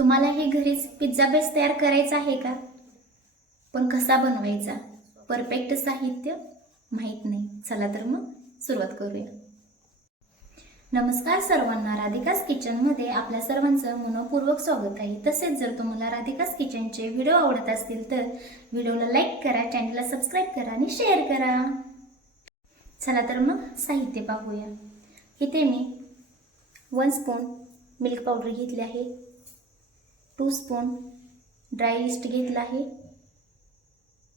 तुम्हालाही घरीच pizza base तयार करायचा आहे का? पण कसा बनवायचा? परफेक्ट साहित्य? माहीत नाही. चला तर मग सुरुवात करूया. नमस्कार सर्वांना. राधिकास किचनमध्ये आपल्या सर्वांचं मनपूर्वक स्वागत आहे. तसेच जर तुम्हाला राधिकास किचनचे व्हिडिओ आवडत असतील तर व्हिडिओला लाईक करा चॅनलला सबस्क्राईब करा आणि शेअर करा. चला तर मग साहित्य पाहूया. इथे मी वन स्पून मिल्क पावडर घेतली आहे. टू स्पून ड्राय इस्ट घेतला आहे.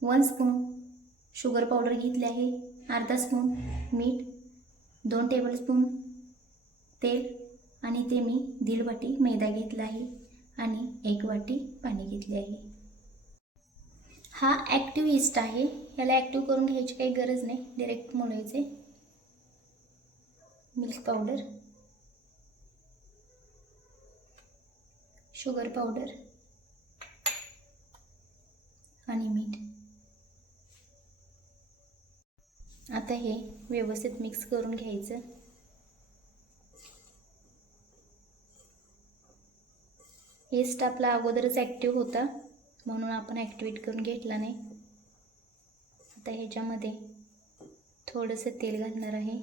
वन स्पून शुगर पावडर घेतली आहे. अर्धा स्पून मीठ दोन टेबलस्पून तेल आणि ते मी दीड वाटी मैदा घेतला आहे आणि एक वाटी पाणी घेतले आहे. हा ॲक्टिव्ह इस्ट आहे. याला ॲक्टिव्ह करून घ्यायची काही गरज नाही. डिरेक्ट मोडायचे मिल्क पावडर शुगर पावडर आणि मीठ. आता हे व्यवस्थित मिक्स करून घ्यायचं. येस्ट आपला अगोदरच ॲक्टिव्ह होता म्हणून आपण ॲक्टिवेट करून घेतला नाही. आता ह्याच्यामध्ये थोडंसं तेल घालणार आहे.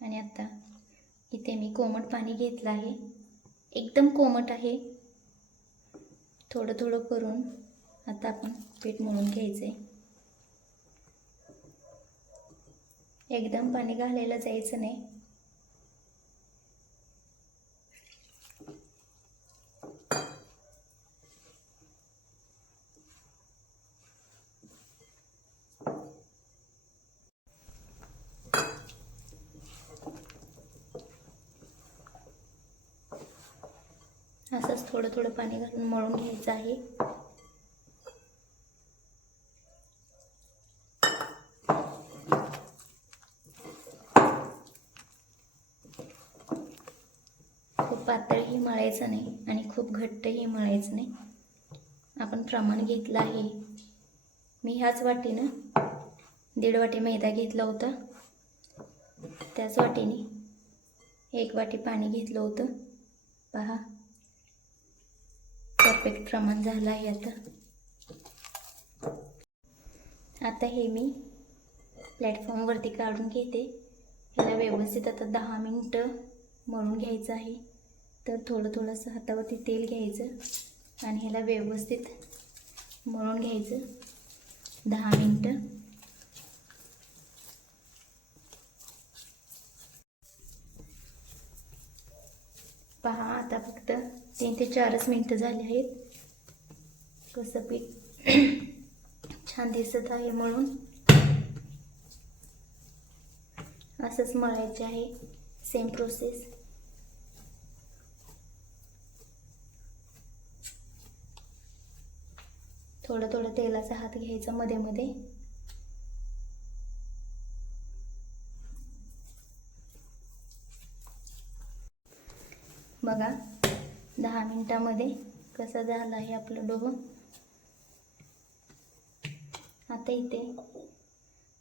आणि आता इथे मी कोमट पाणी घेतलं आहे. एकदम कोमट आहे. थोडं थोडं करून आता आपण पीठ मळून घ्यायचं आहे एकदम पाणी घालायला जायचं नाही. असंच थोडं थोडं पाणी घालून मळून घ्यायचं आहे. खूप पातळही मळायचं नाही आणि खूप घट्टही मळायचं नाही. आपण प्रमाण घेतलं आहे. मी ह्याच वाटीनं दीड वाटी मैदा घेतला होता. त्याच वाटीने एक वाटी पाणी घेतलं होतं. पहा. परफेक्ट प्रमाण झालं आहे आता. आता हे मी प्लॅटफॉर्मवरती काढून घेते. ह्याला व्यवस्थित आता दहा मिनटं मळून घ्यायचं आहे. तर थोडं थोडंसं हातावरती तेल घ्यायचं आणि ह्याला व्यवस्थित मळून घ्यायचं. दहा मिनटं. पहा आता फक्त तीन ते चारच मिनटं झाली आहेत. कसं पीठ छान दिसत आहे म्हणून. असंच मळायचे आहे. सेम प्रोसेस थोडं थोडं तेलाचा हात घ्यायचा मध्ये मध्ये बघा दहा मिनिटामध्ये कसं झाला आहे आपलं डोहं आता इथे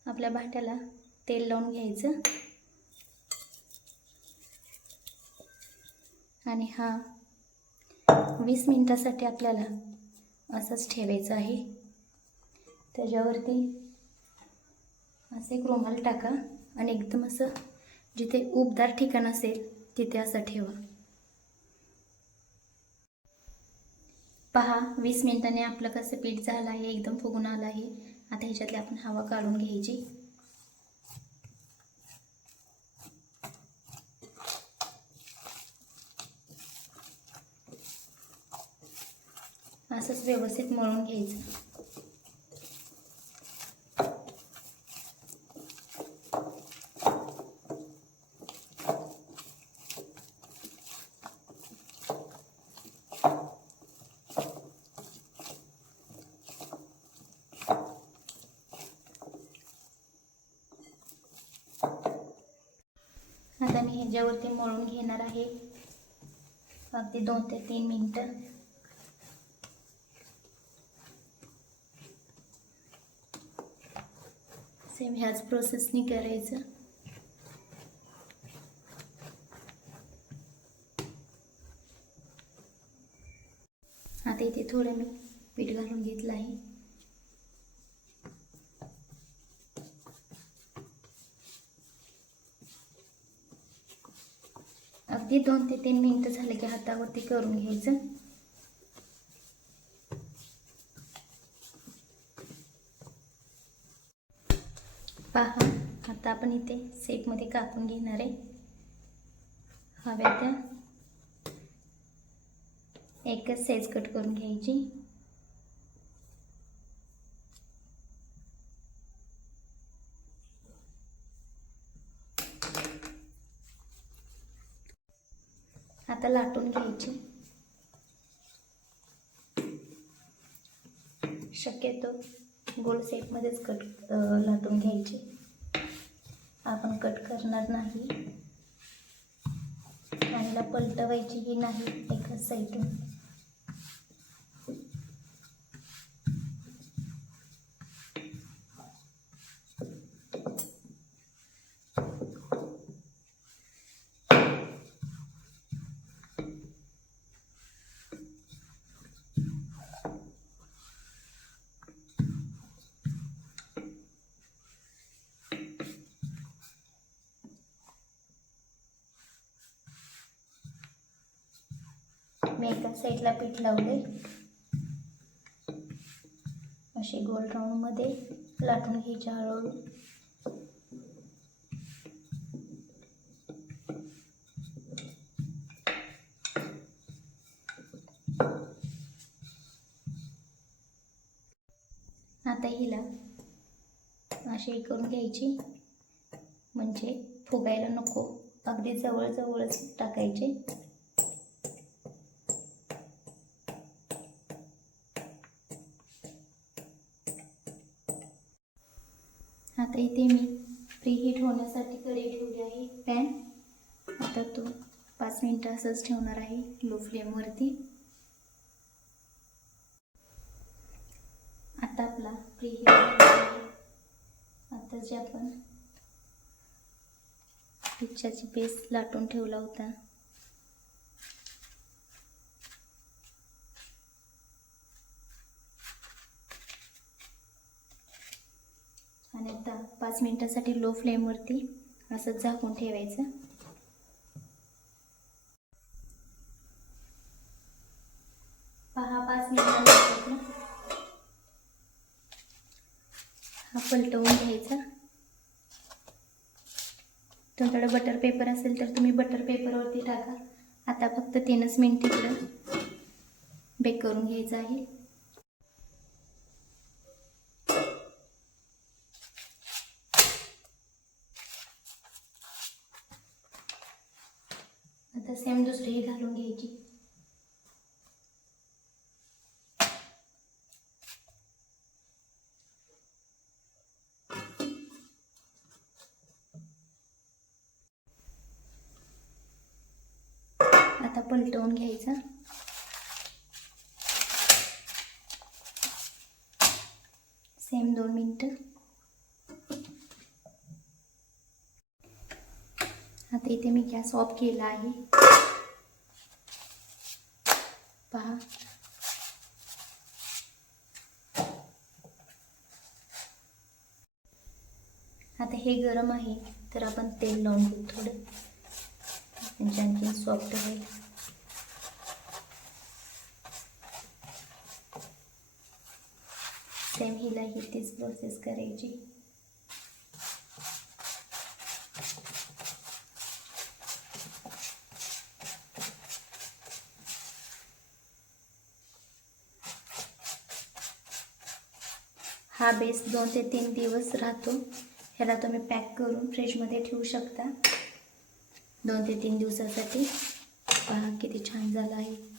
आपल्या भाट्याला तेल लावून घ्यायचं. आणि हा वीस मिनटासाठी आपल्याला असंच ठेवायचं आहे. त्याच्यावरती असे एक रुमाल टाका आणि एकदम असं जिथे उबदार ठिकाण असेल तिथे असं ठेवा. पहा वीस मिनिटांनी आपलं कसं पीठ झालं आहे एकदम फुगून आलं आहे. आता ह्याच्यातली आपण हवा काढून घ्यायची. असंच व्यवस्थित मळून घ्यायचं. आता मी ह्याच्यावरती मळून घेणार आहे. अगदी दोन ते तीन मिनटं. सेम ह्याच प्रोसेसनी करायचं. आता इथे थोडं मी पीठ घालून घेतलं आहे. अगदी दोन ते तीन मिनिटं झाले की हातावरती करून घ्यायचं. पहा आता आपण इथे सेपमध्ये कापून घेणार आहे. हव्या त्या. एकच साईज कट करून घ्यायची. आता लाटून घ्यायची. शक्यतो गोल शेपमध्येच कट लाटून घ्यायचे. आपण कट करणार नाही. आणि पलटवायचीही नाही एकाच साईडून मी एका साईडला पीठ लावले असे गोल राऊंडमध्ये लाटून घ्यायचे हळूहळू. आता हिला असे करून घ्यायची. म्हणजे फुगायला नको. अगदी जवळजवळच टाकायचे. आता इथे मी प्रीहीट होण्यासाठी कढई ठेवली आहे. पॅन आता तो पाच मिनटं असंच ठेवणार आहे लो फ्लेमवरती आता आपला प्रीहीट आता जे आपण पिच्च्याची बेस लाटून ठेवला होता. आणि आता पाच मिनिटासाठी लो फ्लेमवरती असं झाकून ठेवायचं. पहा पाच मिनिटांनी हा पलटवून घ्यायचा. तुमच्याकडे बटर पेपर असेल तर तुम्ही बटर पेपरवरती टाका. आता फक्त तीनच मिनिट इकडं बेक करून घ्यायचं आहे. आता सेम दुसरीही घालून घ्यायची. आता पलटवून घ्यायचा. सेम दोन मिनटं. आता इथे मी गॅस ऑफ केला आहे. पहा. आता हे गरम आहे तर आपण तेल लावून घेऊ थोडं. म्हणजे आणखी सॉफ्ट होईल सेम हिला ही तीच प्रोसेस करायची. हा बेस दोन ते तीन दिवस राहतो. ह्याला तुम्ही पॅक करून फ्रीजमध्ये ठेवू शकता. दोन ते तीन दिवसासाठी. पहा किती छान झाला आहे.